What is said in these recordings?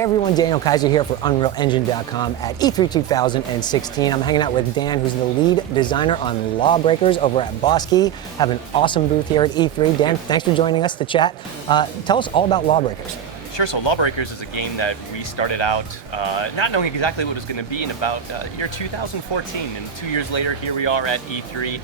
Hey everyone, Daniel Kayser here for UnrealEngine.com at E3 2016. I'm hanging out with Dan, who's the lead designer on LawBreakers over at Boss Key. Have an awesome booth here at E3. Dan, thanks for joining us to chat. Tell us all about LawBreakers. Sure, so LawBreakers is a game that we started out not knowing exactly what it was going to be in about year 2014, and 2 years later, here we are at E3.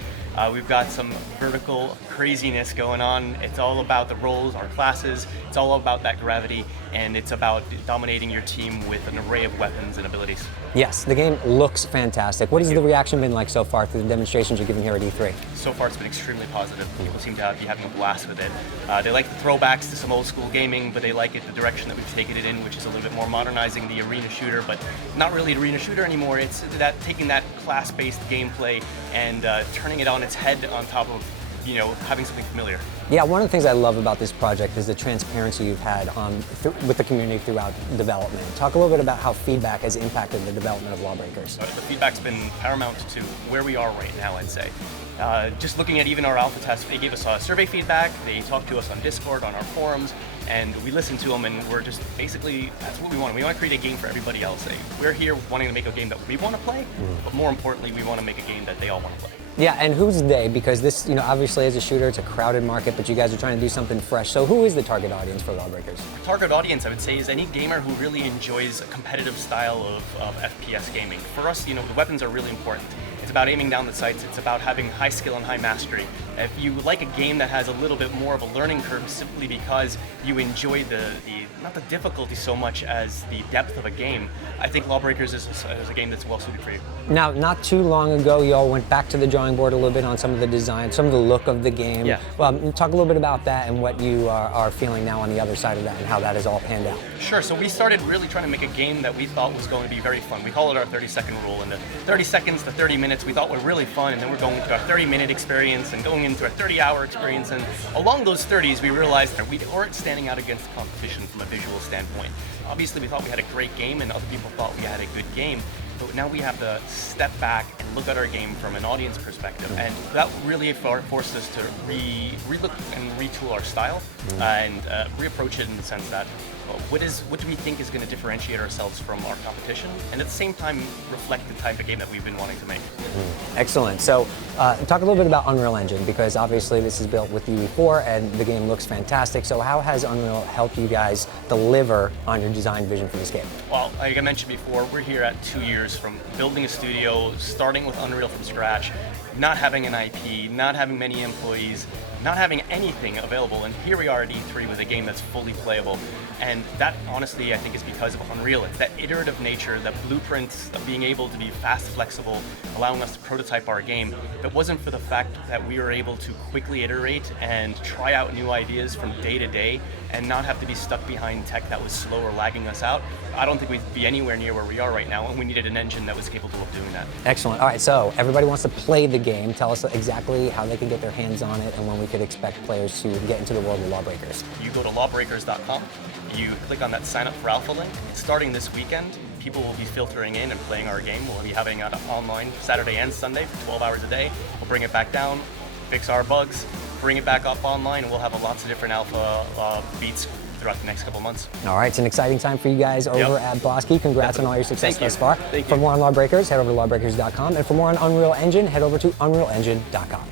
We've got some vertical craziness going on. It's all about the roles, our classes, it's all about that gravity, and it's about dominating your team with an array of weapons and abilities. Yes, the game looks fantastic. What has the reaction been like so far through the demonstrations you're giving here at E3? So far it's been extremely positive. People seem to be having a blast with it. They like the throwbacks to some old school gaming, but they like it the direction that we've taken it in, which is a little bit more modernizing the arena shooter, but not really an arena shooter anymore. It's that taking that class-based gameplay and turning it on its head on top of, having something familiar. Yeah, one of the things I love about this project is the transparency you've had with the community throughout development. Talk a little bit about how feedback has impacted the development of LawBreakers. The feedback's been paramount to where we are right now, I'd say. Just looking at even our alpha test, they gave us survey feedback, they talked to us on Discord, on our forums, and we listened to them, and we're just basically, that's what we want. We want to create a game for everybody else. We're here wanting to make a game that we want to play, but more importantly, we want to make a game that they all want to play. Yeah, and who's they? Because this, obviously as a shooter, it's a crowded market, but you guys are trying to do something fresh. So who is the target audience for LawBreakers? Our target audience, I would say, is any gamer who really enjoys a competitive style of FPS gaming. For us, the weapons are really important. It's about aiming down the sights. It's about having high skill and high mastery. If you like a game that has a little bit more of a learning curve simply because you enjoy not the difficulty so much as the depth of a game, I think LawBreakers is a game that's well suited for you. Now, not too long ago, you all went back to the drawing board a little bit on some of the design, some of the look of the game. Yeah. Talk a little bit about that and what you are feeling now on the other side of that and how that has all panned out. Sure, so we started really trying to make a game that we thought was going to be very fun. We call it our 30-second rule, and the 30 seconds to 30 minutes we thought were really fun, and then we're going to our 30-minute experience and going into a 30-hour experience, and along those 30s we realized that we weren't standing out against competition from a visual standpoint. Obviously we thought we had a great game and other people thought we had a good game, but now we have to step back and look at our game from an audience perspective, and that really forced us to relook and retool our style and reapproach it in the sense that what do we think is going to differentiate ourselves from our competition, and at the same time reflect the type of game that we've been wanting to make. Excellent. So talk a little bit about Unreal Engine, because obviously this is built with UE4 and the game looks fantastic. So how has Unreal helped you guys deliver on your design vision for this game? Well, like I mentioned before, we're here at 2 years from building a studio, starting with Unreal from scratch, not having an IP, not having many employees, not having anything available, and here we are at E3 with a game that's fully playable. And that, honestly, I think is because of Unreal. It's that iterative nature, that blueprints of being able to be fast, flexible, allowing us to prototype our game. If it wasn't for the fact that we were able to quickly iterate and try out new ideas from day to day and not have to be stuck behind tech that was slow or lagging us out, I don't think we'd be anywhere near where we are right now, and we needed an engine that was capable of doing that. Excellent. All right, so everybody wants to play the game. Tell us exactly how they can get their hands on it and when we could expect players to get into the world of LawBreakers. You go to LawBreakers.com, you click on that sign up for alpha link. Starting this weekend, people will be filtering in and playing our game. We'll be having it online Saturday and Sunday for 12 hours a day. We'll bring it back down, fix our bugs, bring it back up online, and we'll have lots of different alpha beats throughout the next couple months. All right, it's an exciting time for you guys over at Boss Key. Congrats on all your success thus far. Thank you. For more on LawBreakers, head over to LawBreakers.com, and for more on Unreal Engine, head over to UnrealEngine.com.